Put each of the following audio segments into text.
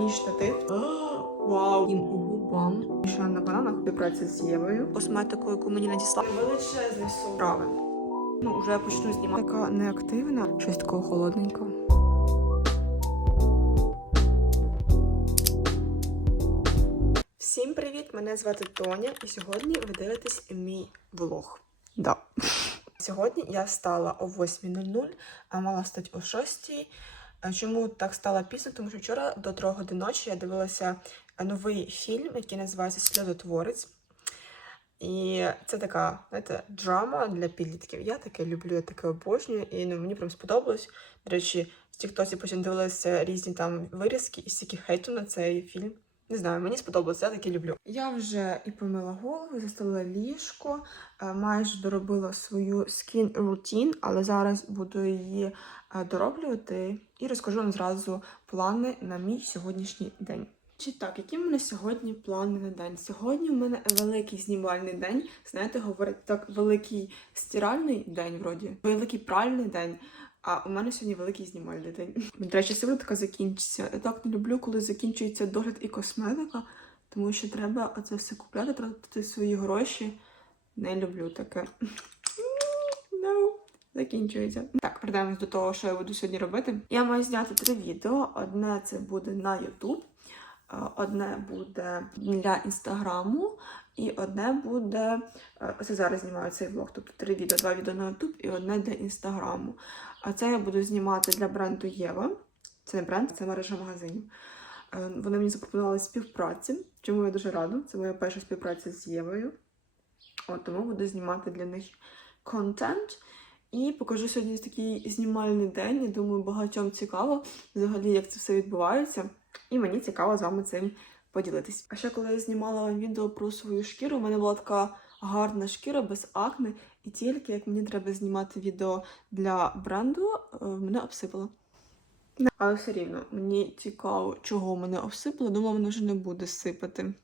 мій штатив. Вау! Їм у губам. Ще на бананах співпраця з Євою. Косметику, яку мені надіслали. Величезний справи. Ну, вже почну знімати. Така неактивна, щось такого холодненького. Всім привіт! Мене звати Тоня, і сьогодні ви дивитесь мій влог. Да. Сьогодні я встала о 8.00, а мала стати о 6.00. Чому так стало пізно? Тому що вчора до 3 годин ночі я дивилася новий фільм, який називається Сльодотворець. І це така, знаєте, драма для підлітків. Я таке люблю, я таке обожнюю, і ну, мені прям сподобалось. До речі, в Тіктосі потім дивилися різні там вирізки і стільки хейту на цей фільм. Не знаю, мені сподобалося, я таке люблю. Я вже і помила голову, застелила ліжко, е, майже доробила свою skin routine, але зараз буду її е, дороблювати і розкажу вам зразу плани на мій сьогоднішній день. Чи так, які в мене сьогодні плани на день? Сьогодні в мене великий знімальний день. Знаєте, говорять так, великий стиральний день, вроді, великий пральний день. А у мене сьогодні великий знімальний день. До речі, така закінчиться. Я так не люблю, коли закінчується догляд і косметика, тому що треба оце все купляти, тратити свої гроші. Не люблю таке. No. Закінчується. Так, перейдемо до того, що я буду сьогодні робити. Я маю зняти три відео. Одне це буде на YouTube, одне буде для інстаграму, і одне буде. Це зараз знімаю цей влог. Тобто три відео, два відео на YouTube і одне для інстаграму. А це я буду знімати для бренду Єва. Це не бренд, це мережа магазинів. Е, Вони мені запропонували співпраці, чому я дуже рада. Це моя перша співпраця з Євою. От, тому буду знімати для них контент. І покажу сьогодні такий знімальний день. Я думаю, багатьом цікаво взагалі, як це все відбувається. І мені цікаво з вами цим поділитись. А ще коли я знімала вам відео про свою шкіру, у мене була така гарна шкіра без акне, і тільки як мені треба знімати відео для бренду, е, мене обсипало. Але все рівно, мені цікаво, чого мене обсипало. Думала, мене вже не буде сипати.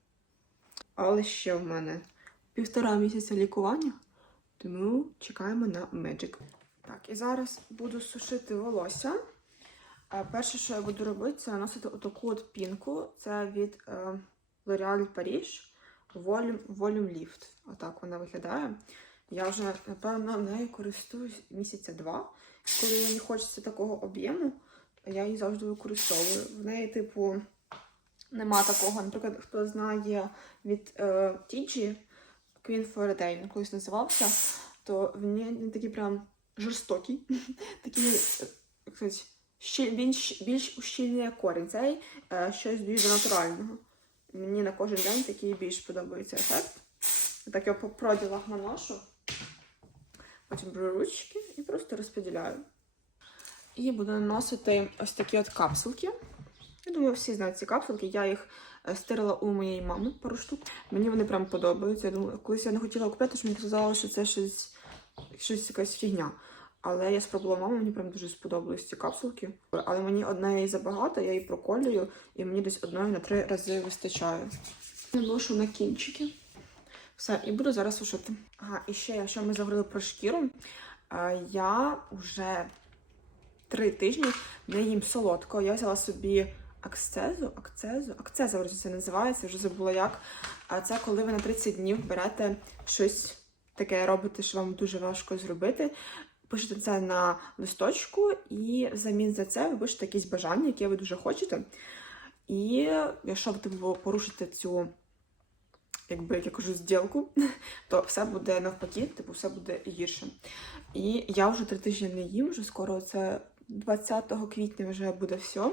Але ще в мене півтора місяця лікування, тому чекаємо на Magic. Так, і зараз буду сушити волосся. Е, Перше, що я буду робити, це наносити отаку от пінку. Це від е, L'Oréal Paris Volume, Volume Lift. Отак вона виглядає. Я вже, напевно, нею користуюсь місяця два. Коли мені хочеться такого об'єму, я її завжди використовую. В неї, типу, нема такого. Наприклад, хто знає від е, TG Queen for a Day, колись називався, то він не такий прям жорстокий. такий, як сказати, більш, більш ущільнює корінь. Цей е, щось дуже натурального. Мені на кожен день такий більш подобається ефект. Так я по проділах наношу. Потім беру ручки і просто розподіляю. І буду наносити ось такі от капсулки. Я думаю, всі знають ці капсулки. Я їх е, стирила у моєї мами пару штук. Мені вони прям подобаються. Я думаю, колись я не хотіла купити, що мені казали, що це щось, щось якась фігня. Але я спробувала маму, мені прям дуже сподобались ці капсулки. Але мені однієї забагато, я її проколюю, і мені десь одної на три рази вистачає. Наношу на кінчики. Все, і буду зараз сушити. Ага, і ще, якщо ми заговорили про шкіру, е, я вже три тижні не їм солодко. Я взяла собі акцезу, акцезу, акцеза вроді це називається, вже забула як. А це коли ви на 30 днів берете щось таке, робите, що вам дуже важко зробити. Пишете це на листочку, і взамін за це ви пишете якісь бажання, які ви дуже хочете. І якщо ви типу, порушите цю, якби як я кажу, зділку, то все буде навпаки, типу, все буде гірше. І я вже три тижні не їм, вже скоро це 20 квітня вже буде все.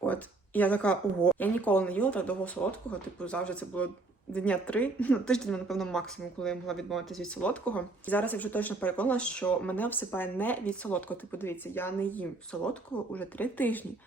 От, і я така, ого, я ніколи не їла так довго солодкого, типу, завжди це було дня три, ну тиждень, напевно, максимум, коли я могла відмовитися від солодкого. І зараз я вже точно переконала, що мене обсипає не від солодкого. Типу, дивіться, я не їм солодкого уже три тижні.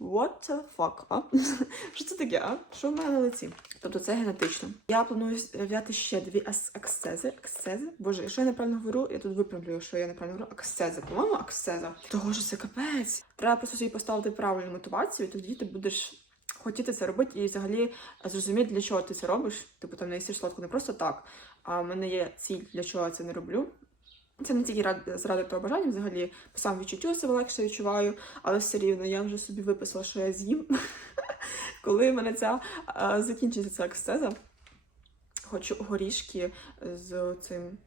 What the fuck, а? Що це таке, а? Що в мене на лиці? Тобто це генетично. Я планую взяти ще дві аксези. Аксези? Боже, якщо я неправильно говорю, я тут виправлю, що я неправильно говорю. Аксези. По-моєму, аксеза. Того що це капець. Треба просто собі поставити правильну мотивацію, і тоді ти будеш хотіти це робити і взагалі зрозуміти, для чого ти це робиш. Типу там не їсти сладко не просто так. А в мене є ціль, для чого я це не роблю. Це не тільки ради, заради того бажання, взагалі по сам відчуттю себе легше відчуваю, але все рівно я вже собі виписала, що я з'їм. Коли в мене ця е, закінчиться ця ексцеза, хочу горішки з цим.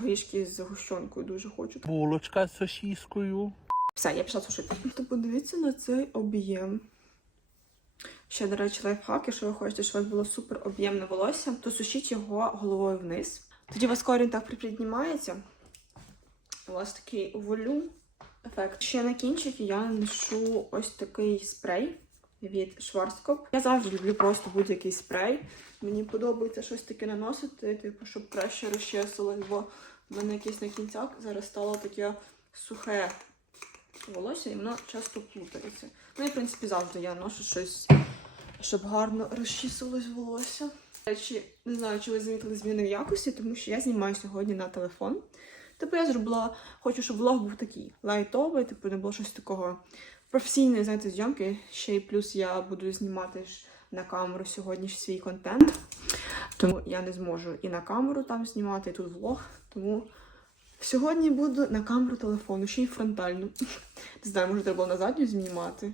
Горішки з гущонкою дуже хочу. Булочка з сосіскою. Все, я пішла сушити. То подивіться на цей об'єм. Ще, до речі, лайфхак, якщо ви хочете, щоб у вас було супер об'ємне волосся, то сушіть його головою вниз. Тоді у вас корінь так припіднімається. У вас такий волюм ефект. Ще на кінчики я наношу ось такий спрей від Schwarzkopf. Я завжди люблю просто будь-який спрей. Мені подобається щось таке наносити, типу, щоб краще розчесилось, бо в мене якийсь на кінцях зараз стало таке сухе волосся, і воно часто плутається. Ну і в принципі завжди я ношу щось, щоб гарно розчісувалось волосся. До речі, не знаю, чи ви замітили зміни в якості, тому що я знімаю сьогодні на телефон. Типу я зробила, хочу, щоб влог був такий лайтовий, типу не було щось такого професійної, знаєте, зйомки. Ще й плюс я буду знімати ж на камеру сьогодні ж свій контент. Тому я не зможу і на камеру там знімати, і тут влог. Тому сьогодні буду на камеру телефону, ще й фронтальну. Не знаю, може треба було на задню знімати,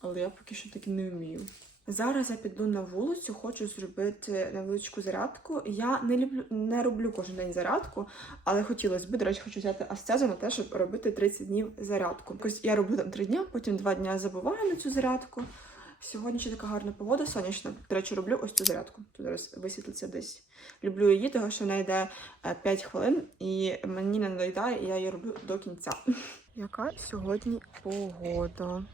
але я поки що таки не вмію. Зараз я піду на вулицю, хочу зробити невеличку зарядку. Я не люблю, не роблю кожен день зарядку, але хотілося б, до речі, хочу взяти асцезу на те, щоб робити 30 днів зарядку. Якось я роблю там 3 дні, потім 2 дні забуваю на цю зарядку. Сьогодні ще така гарна погода, сонячна. До речі, роблю ось цю зарядку. Тут зараз висвітлиться десь. Люблю її, тому що вона йде е, 5 хвилин і мені не надоїдає, і я її роблю до кінця. Яка сьогодні погода?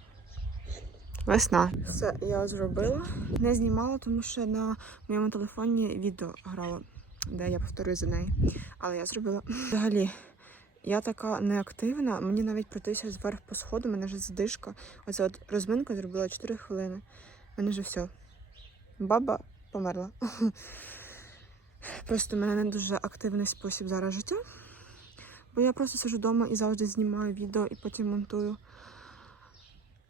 Весна. Все, я зробила. Не знімала, тому що на моєму телефоні відео грало, де я повторюю за нею. Але я зробила. Взагалі, я така неактивна. Мені навіть пройтися зверх по сходу, мене вже задишка. Оце от розминку зробила 4 хвилини. Мене вже все. Баба померла. Просто в мене не дуже активний спосіб зараз життя. Бо я просто сижу вдома і завжди знімаю відео і потім монтую.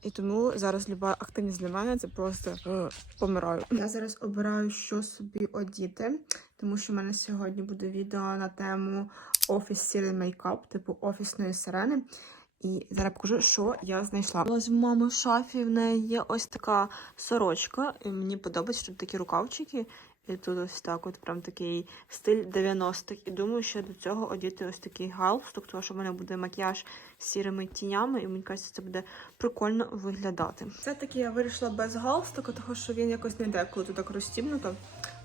І тому зараз люба активність для мене це просто е, помираю. Я зараз обираю, що собі одіти, тому що в мене сьогодні буде відео на тему Office Siri Makeup, типу офісної сирени. І зараз покажу, що я знайшла. Ось в мами в шафі в неї є ось така сорочка, і мені подобається, що такі рукавчики. І тут ось так, от прям такий стиль 90-х. І думаю, що до цього одіти ось такий галстук, тому що в мене буде макіяж з сірими тінями, і мені кажеться, це буде прикольно виглядати. Все-таки я вирішила без галстука, тому що він якось не йде, коли тут так розстібнуто.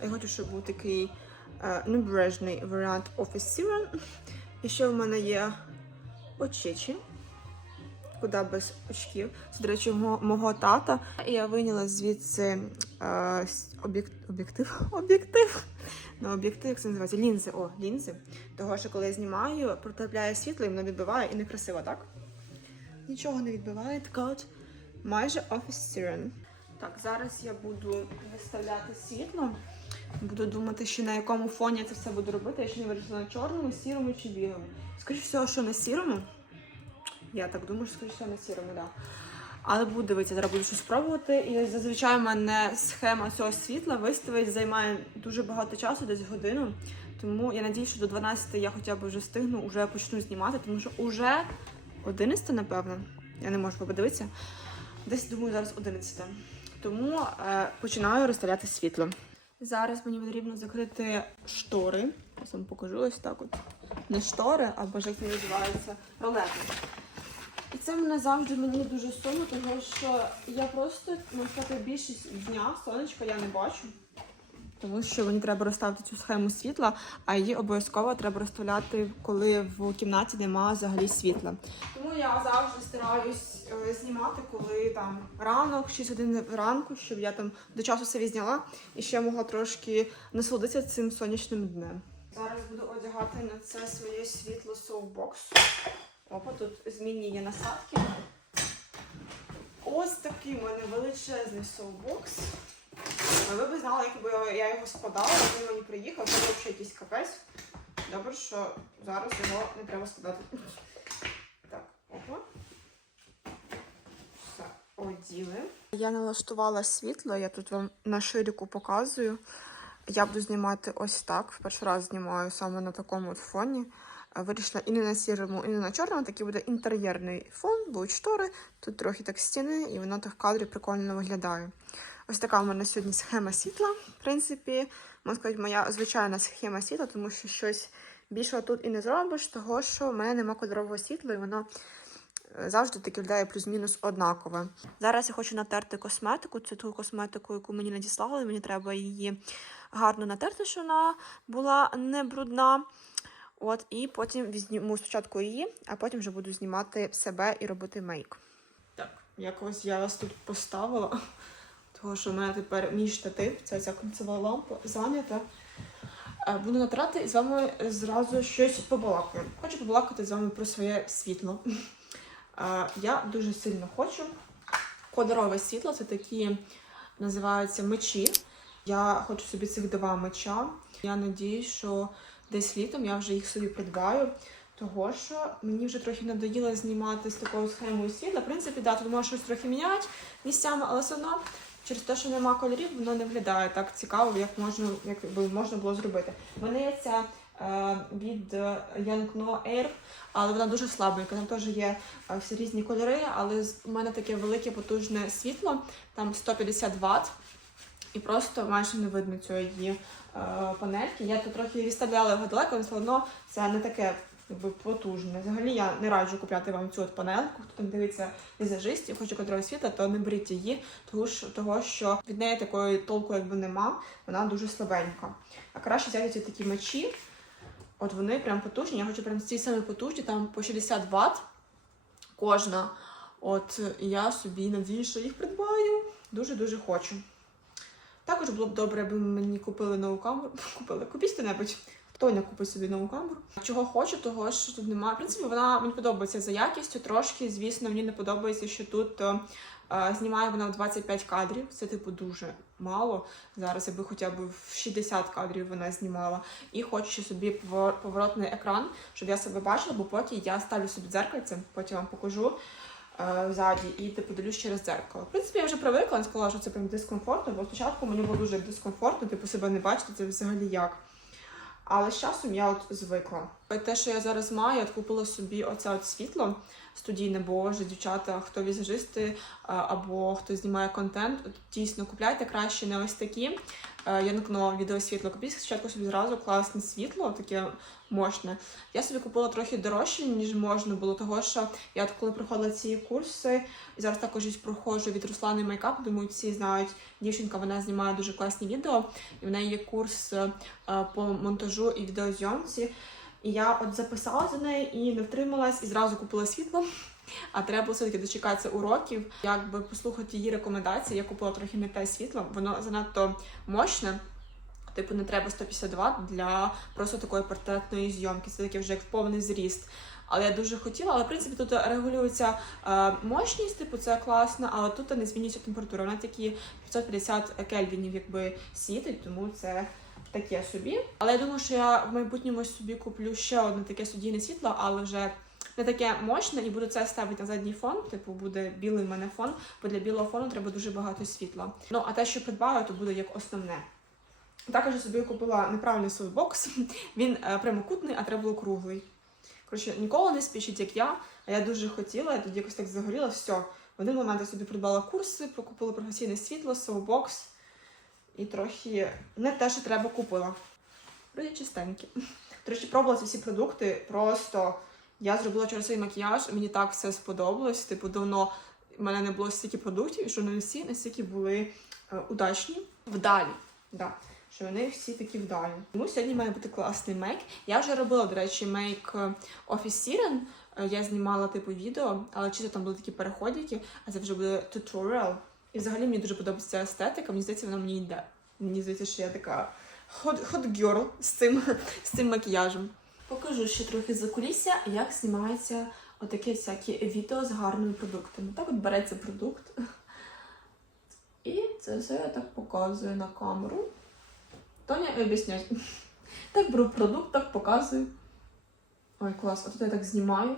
Я хочу, щоб був такий е, небрежний варіант Office Siren. І ще в мене є очечі. Куди без очків. Це, до речі, мо- мого тата. І я вийняла звідси е, об'єк- об'єктив. Об'єктив. Ну, об'єктив, як це називається? Лінзи. О, лінзи. Того, що коли я знімаю, потрапляє світло і воно відбиває і некрасиво, так? Нічого не відбиває, така от майже Office Siren. Так, зараз я буду виставляти світло. Буду думати, ще на якому фоні я це все буду робити. Я ще не вирішила на чорному, сірому чи білому. Скоріше всього, що на сірому. Я так думаю, що скоріше на сірому. Да. Але буду дивитися, зараз буду щось спробувати. І зазвичай в мене схема цього світла виставить займає дуже багато часу, десь годину. Тому я надію, що до 12 я хоча б вже встигну, вже почну знімати, тому що вже 11, напевно. Я не можу подивитися. Десь думаю, зараз 11. Тому е, починаю розставляти світло. Зараз мені потрібно закрити штори. Я вам покажу ось так от. Не штори, або ж як вони називаються, ролети. І це мене завжди мені дуже сумно, тому що я просто можна сказати, більшість дня сонечка я не бачу. Тому що мені треба розставити цю схему світла, а її обов'язково треба розставляти, коли в кімнаті немає взагалі світла. Тому я завжди стараюсь е, знімати, коли там ранок, 6 годин ранку, щоб я там до часу все зняла і ще могла трошки насолодитися цим сонячним днем. Зараз буду одягати на це своє світло софтбокс. Опа, тут змінні є насадки. Ось такий у мене величезний софтбокс. Ви б знали, якби я його складала, він мені приїхав, це взагалі якийсь капець. Добре, що зараз його не треба складати. Так, опа. Все, оділи. Я налаштувала світло, я тут вам на ширику показую. Я буду знімати ось так. В перший раз знімаю саме на такому от фоні. Вирішила і не на сірому, і не на чорному. Такий буде інтер'єрний фон, будуть штори. Тут трохи так стіни, і воно так в кадрі прикольно виглядає. Ось така у мене сьогодні схема світла. В принципі, можна сказати, моя звичайна схема світла, тому що щось більшого тут і не зробиш, того що в мене нема кольорового світла, і воно е, завжди таки виглядає плюс-мінус однакове. Зараз я хочу натерти косметику. Це ту косметику, яку мені надіслали. Мені треба її гарно натерти, щоб вона була не брудна. От, і потім візьму спочатку її, а потім вже буду знімати себе і робити мейк. Так, якось я вас тут поставила, тому що в мене тепер мій штатив, це ця кінцева лампа зайнята. Е, Буду натирати і з вами зразу щось побалакаю. Хочу побалакати з вами про своє світло. Е, Я дуже сильно хочу. Кольорове світло це такі називаються мечі. Я хочу собі цих два меча. Я надіюсь, що десь літом я вже їх собі придбаю. Того що мені вже трохи надоїло знімати з такою схемою світла. В принципі, да, тут може щось трохи міняти місцями, але все одно через те, що нема кольорів, воно не виглядає так цікаво, як можна, як би можна було зробити. У є ця е, від Yankno Air, але вона дуже слабенька. Там теж є е, всі різні кольори, але у мене таке велике потужне світло, там 150 Вт. І просто майже не видно цієї е, панельки. Я тут трохи відставляла його далеко, але все одно це не таке якби, потужне. Взагалі я не раджу купляти вам цю от панельку. Хто там дивиться візажистів, хоче контроль світла, то не беріть її, тому що, того, що від неї такої толку якби нема, вона дуже слабенька. А краще взяти ці такі мечі. От вони прям потужні. Я хочу прям ці самі потужні, там по 60 Вт кожна. От я собі надіюсь, що їх придбаю. Дуже-дуже хочу. Також було б добре, аби мені купили нову камеру. Купили, купіть хто-небудь. Хто не купить собі нову камеру? Чого хочу, того що тут немає. В принципі, вона мені подобається за якістю. Трошки, звісно, мені не подобається, що тут е, е, знімає вона в 25 кадрів. Це типу дуже мало. Зараз я би хоча б в 60 кадрів вона знімала. І хочу собі повор- поворотний екран, щоб я себе бачила, бо потім я ставлю собі дзеркальце, потім вам покажу ззаді і типу дивлюсь через дзеркало. В принципі, я вже привикла, сказала, що це прям дискомфортно, бо спочатку мені було дуже дискомфортно, типу себе не бачити, це взагалі як. Але з часом я от звикла. Те, що я зараз маю, от купила собі оце от світло студійне, бо вже дівчата, хто візажисти або хто знімає контент, от дійсно купляйте краще не ось такі. Е, відео відеосвітло. Купіть спочатку собі зразу класне світло, таке мощне. Я собі купила трохи дорожче, ніж можна було, того що я от коли проходила ці курси, і зараз також проходжу від Руслани Майкап, думаю, всі знають, дівчинка вона знімає дуже класні відео, і в неї є курс е, по монтажу і відеозйомці. І я от записала за неї і не втрималась, і зразу купила світло. А треба було все-таки дочекатися уроків, якби послухати її рекомендації. Я купила трохи не те світло, воно занадто мощне. Типу, не треба 150 Вт для просто такої портретної зйомки. Це таке вже як в повний зріст. Але я дуже хотіла, але в принципі тут регулюється е, мощність, типу це класно, але тут не змінюється температура. Вона такі 550 кельвінів якби світить, тому це таке собі. Але я думаю, що я в майбутньому собі куплю ще одне таке студійне світло, але вже не таке мощне, і буду це ставити на задній фон. Типу буде білий в мене фон, бо для білого фону треба дуже багато світла. Ну а те, що придбаю, то буде як основне. Також я собі купила неправильний софтбокс. Він е, прямокутний, а треба було круглий. Коротше, ніколи не спішіть, як я. А я дуже хотіла, я тоді якось так загоріла, все. В один момент я собі придбала курси, покупила професійне світло, софтбокс. І трохи не те, що треба купила. Вроді чистенькі. Речі, пробувала ці всі продукти. Просто я зробила через свій макіяж, мені так все сподобалось. Типу, давно в мене не було стільки продуктів, і що вони всі настільки були е, удачні, вдалі. Да. Що вони всі такі вдалі. Тому сьогодні має бути класний мейк. Я вже робила, до речі, мейк Office Siren. Е, Я знімала типу відео, але чисто там були такі переходики, а це вже буде туторіал. І взагалі мені дуже подобається ця естетика. Мені здається, вона мені йде. Мені здається, що я така girl з цим, з цим макіяжем. Покажу ще трохи за кулісся, як знімається отаке всякі відео з гарними продуктами. Так от береться продукт. І це все я так показую на камеру. Тоня об'ясняй. Так беру продукт, так показую. Ой, клас, а тут я так знімаю.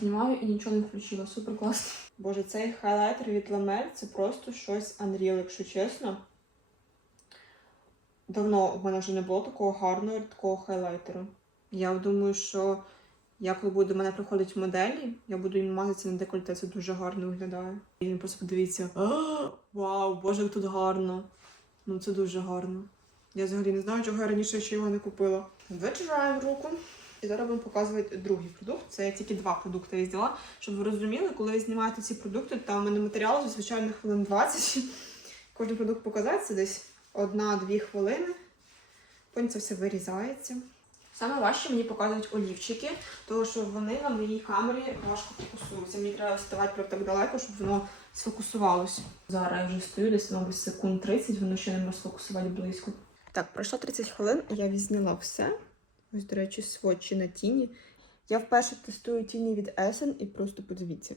Знімаю і нічого не включила. Супер класно. Боже, цей хайлайтер від Ламель це просто щось Unreal, якщо чесно. Давно в мене вже не було такого гарного такого хайлайтеру. Я думаю, що Я коли буду до мене приходить моделі, я буду їм мазатися на декольте, це дуже гарно виглядає. І він просто подивіться: вау, боже, як тут гарно. Ну це дуже гарно. Я взагалі не знаю, чого я раніше ще його не купила. Витираємо руку. І зараз вам показувати другий продукт. Це я тільки два продукти я взяла. Щоб ви розуміли, коли ви знімаєте ці продукти, там у мене матеріал зазвичай на хвилин 20. Кожен продукт показати це десь одна-дві хвилини. Потім це все вирізається. Саме важче мені показують олівчики, тому що вони на моїй камері важко фокусуються. Мені треба ставати прям так далеко, щоб воно сфокусувалося. Зараз я вже стою десь, мабуть, секунд 30, воно ще не може сфокусувати близько. Так, пройшло 30 хвилин, я відзняла все. Ось, до речі, сводчі на тіні. Я вперше тестую тіні від Essence і просто подивіться.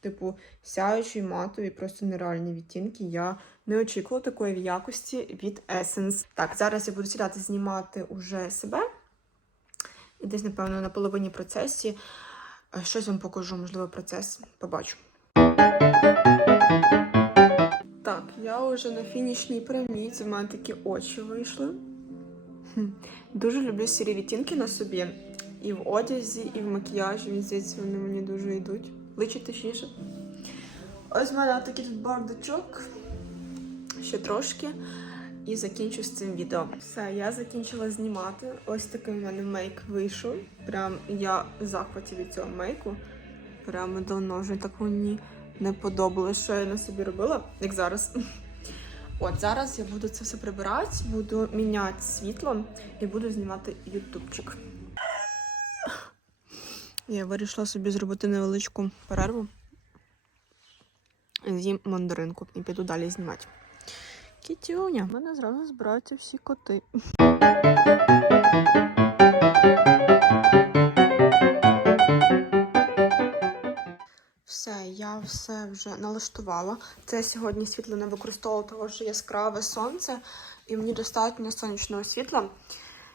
Типу, сяючі, матові, просто нереальні відтінки. Я не очікувала такої якості від Essence. Так, зараз я буду сідати знімати уже себе. І десь, напевно, на половині процесі. Е, Щось вам покажу, можливо, процес побачу. Так, я вже на фінішній прямій. Це в мене такі очі вийшли. Дуже люблю сірі відтінки на собі. І в одязі, і в макіяжі. Мені здається, вони мені дуже йдуть. Личить точніше. Ось в мене такий тут бардачок. Ще трошки. І закінчу з цим відео. Все, я закінчила знімати. Ось такий в мене мейк вийшов. Прям я в захваті від цього мейку. Прямо давно вже так мені не подобалось, що я на собі робила, як зараз. От зараз я буду це все прибирати, буду міняти світло і буду знімати ютубчик. Я вирішила собі зробити невеличку перерву. З'їм мандаринку і піду далі знімати. Кітюня, в мене зразу збираються всі коти. Все, я все вже налаштувала. Це сьогодні світло не використовувала, тому що яскраве сонце, і мені достатньо сонячного світла.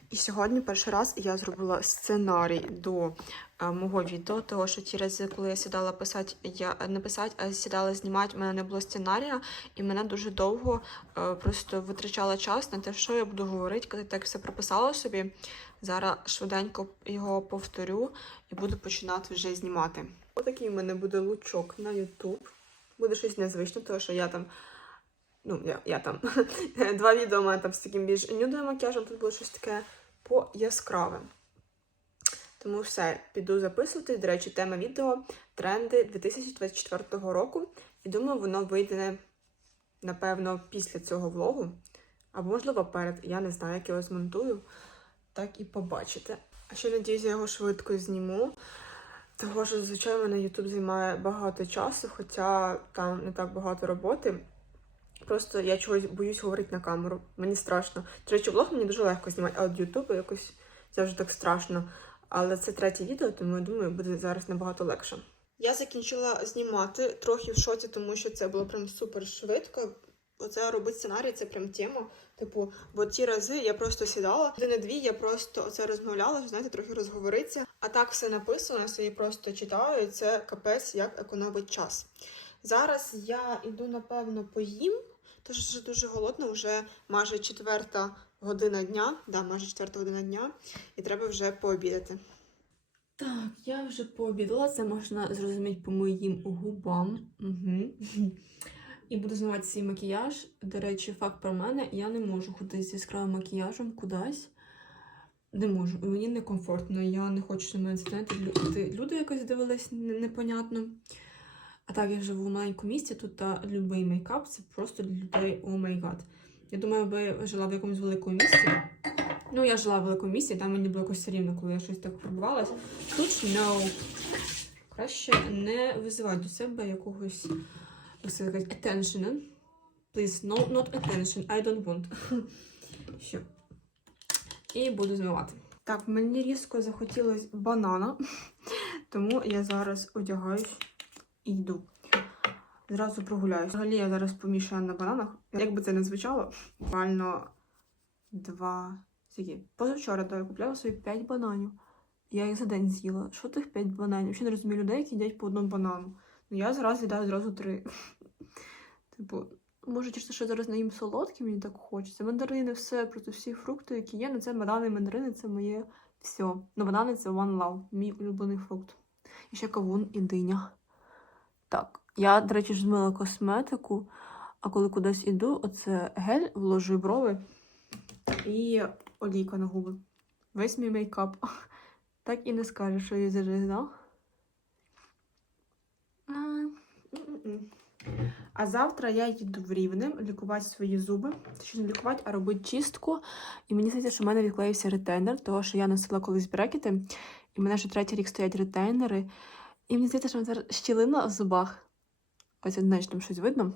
І сьогодні перший раз я зробила сценарій до е, мого відео, того що ті рази, коли я сідала писати, я не писати, а сідала знімати, в мене не було сценарія, і мене дуже довго е, просто витрачала час на те, що я буду говорити, коли так все прописала собі. Зараз швиденько його повторю і буду починати вже знімати. Отакий в мене буде лучок на YouTube. Буде щось незвичне, тому що я там. Ну, я, я там два відео у мене там з таким більш нюдовим макіяжем, тут буде щось таке по яскраве. Тому все, піду записувати. До речі, тема відео тренди 2024 року. І думаю, воно вийде, напевно, після цього влогу. Або, можливо, перед. Я не знаю, як його змонтую. Так і побачите. А ще надіюсь, я його швидко зніму. Того, що, звичайно, мене YouTube займає багато часу, хоча там не так багато роботи. Просто я чогось боюсь говорити на камеру. Мені страшно. До речі, влог мені дуже легко знімати, а от YouTube якось вже так страшно. Але це третє відео, тому я думаю, буде зараз набагато легше. Я закінчила знімати трохи в шоці, тому що це було прям супер швидко. Оце робити сценарій, це прям тема. Типу, бо ті рази я просто сідала, де на дві я просто оце розмовляла, знаєте, трохи розговоритися. А так все написано, я собі просто читаю, це капець, як економить час. Зараз я йду, напевно, поїм, тому що дуже голодно, вже майже четверта година дня. Да, майже четверта година дня, і треба вже пообідати. Так, я вже пообідала, це можна зрозуміти по моїм губам. Угу. І буду знімати свій макіяж. До речі, факт про мене, я не можу ходити з яскравим макіяжем кудись. Не можу. Мені некомфортно. Я не хочу, на мене знаєте, лю- люди якось дивились непонятно. А так, я живу в маленькому місті, тут та любий мейкап це просто для людей о май. Я думаю, би жила в якомусь великому місті. Ну, я жила в великому місті, там мені було якось все рівно, коли я щось так пробувалась. Тут no. Краще не визивати до себе якогось attention. Please, no, not attention. I don't want. Що? І буду змивати. Так, мені різко захотілося банана, тому я зараз одягаюсь і йду. Зразу прогуляюсь. Взагалі я зараз помішаю на бананах. Як би це не звучало, буквально два. Скільки? Позавчора да, я купляла собі 5 бананів. Я їх за день з'їла. Що тих 5 бананів? Взагалі не розумію людей, які їдять по одному банану. Ну я зараз їдаю зразу три. Типу, може, через що зараз не їм солодкі, мені так хочеться. Мандарини, все, просто всі фрукти, які є. Ну це банани, мандарини, це моє Все. Ну, банани це One Love, мій улюблений фрукт. І ще кавун і диня. Так, я, до речі, ж змила косметику, а коли кудись іду, оце гель вложу брови і олійка на губи. Весь мій мейкап. Так і не скажеш, що я зажигнав. А завтра я їду в Рівне лікувати свої зуби. Точніше, не лікувати, а робити чистку. І мені здається, що в мене відклеївся ретейнер, тому що я носила колись брекети, і в мене вже третій рік стоять ретейнери. І мені здається, що мене зараз щілина в зубах. Ось знаєш, щось видно.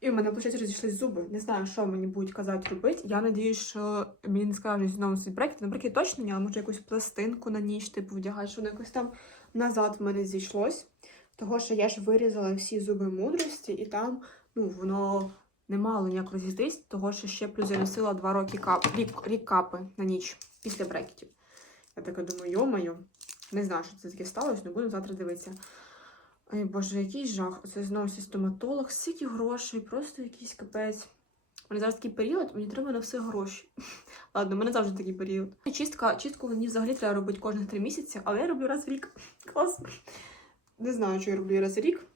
І в мене, виходить, розійшлись зуби. Не знаю, що мені будуть казати робити. Я надіюсь, що мені не скажуть знову свій брекет. На брекет точно ні, але може якусь пластинку на ніч, типу, вдягати, що воно якось там назад в мене зійшлось. Того, що я ж вирізала всі зуби мудрості, і там ну, воно не мало ніяк розійтись, того, що ще плюс я носила два роки кап... рік, рік капи на ніч після брекетів. Я така думаю, йо-моє, не знаю, що це таке сталося, не буду завтра дивитися. Ой, Боже, який жах. Оце знову стоматолог, стільки грошей, просто якийсь капець. У мене зараз такий період, мені треба на все гроші. Ладно, у мене завжди такий період. Чистка, чистку мені взагалі треба робити кожних три місяці, але я роблю раз в рік. Клас. Не знаю, що я роблю раз в рік.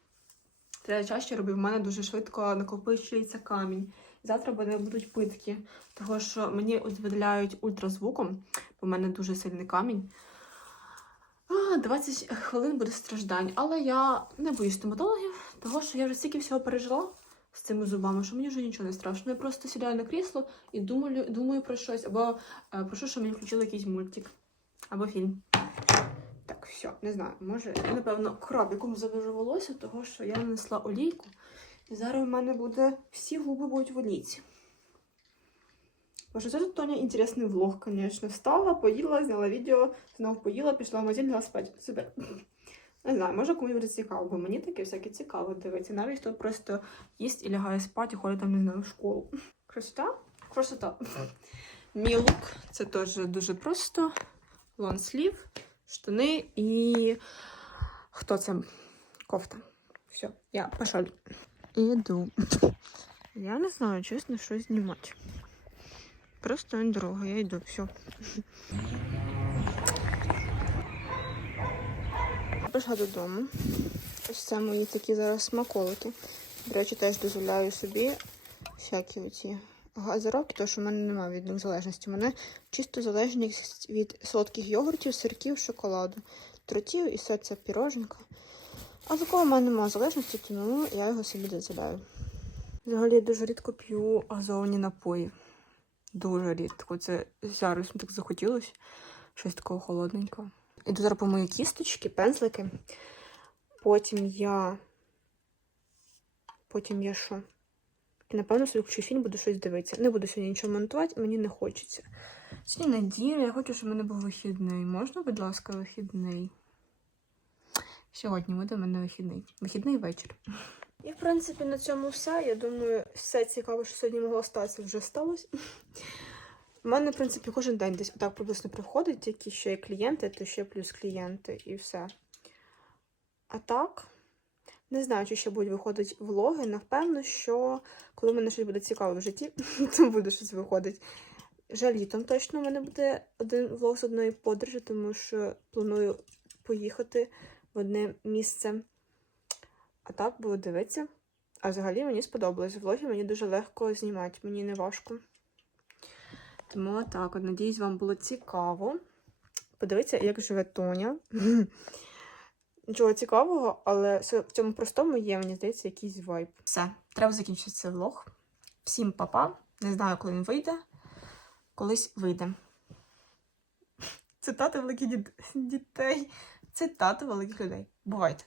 Треба чаще робити. В мене дуже швидко накопичується камінь. Завтра буде, будуть питки, того що мені от ультразвуком, бо в мене дуже сильний камінь. А, 20 хвилин буде страждань. Але я не боюсь стоматологів, того що я вже стільки всього пережила з цими зубами, що мені вже нічого не страшно. Я просто сідаю на крісло і думаю, думаю про щось, або е, прошу, щоб мені включили якийсь мультик, або фільм. Все, не знаю. Може, я, напевно, крабіком завяжу волосся, того що я нанесла олійку. І зараз у мене буде всі губи будуть в олійці. Боже, це тут Тоня інтересний влог, звісно. Встала, поїла, зняла відео, знову поїла, пішла в магазин, лягла спати. Супер. Не знаю, може комусь буде цікаво, бо мені таке всяке цікаво дивитися. Навіть хто просто їсть і лягає спати, і ходить там, не знаю, в школу. Красота? Красота. Мій лук це теж дуже просто. Лонслів, штани і. Хто це? Кофта. Все, я пошаль. Іду. Я не знаю, чесно, що знімати. Просто дорога, я йду, все. Прийшла додому. Ось це мої такі зараз смаколики. До речі, теж дозволяю собі всякі оці газировки, тому що в мене немає від них залежності. У мене чисто залежність від солодких йогуртів, сирків, шоколаду, трутів і все це піроженка. А такого в мене немає залежності, тому я його собі дозволяю. Взагалі я дуже рідко п'ю газовані напої. Дуже рідко. Це зараз так захотілося. Щось такого холодненького. Іду зараз по мої кісточки, пензлики. Потім я. Потім я що? І напевно собі включу фільм, буду щось дивитися. Не буду сьогодні нічого монтувати, мені не хочеться. Сьогодні неділя, я хочу, щоб в мене був вихідний. Можна, будь ласка, вихідний? Сьогодні буде в мене вихідний. Вихідний вечір. І, в принципі, на цьому все. Я думаю, все цікаве, що сьогодні могло статися, вже сталося. У мене, в принципі, кожен день десь отак приблизно приходить, тільки ще є клієнти, то ще плюс клієнти і все. А так, не знаю, чи ще будуть виходити влоги. Напевно, що коли мене щось буде цікаве в житті, то буде щось виходити. Вже літом точно в мене буде один влог з одної подорожі, тому що планую поїхати в одне місце. А так буду дивитися. А взагалі мені сподобалось. Влоги мені дуже легко знімати, мені не важко. Тому так, надіюсь, вам було цікаво. Подивіться, як живе Тоня. Нічого цікавого, але в цьому простому є, мені здається, якийсь вайб. Все, треба закінчити цей влог. Всім па-па. Не знаю, коли він вийде. Колись вийде. Цитати великих дітей. Цитати великих людей. Бувайте.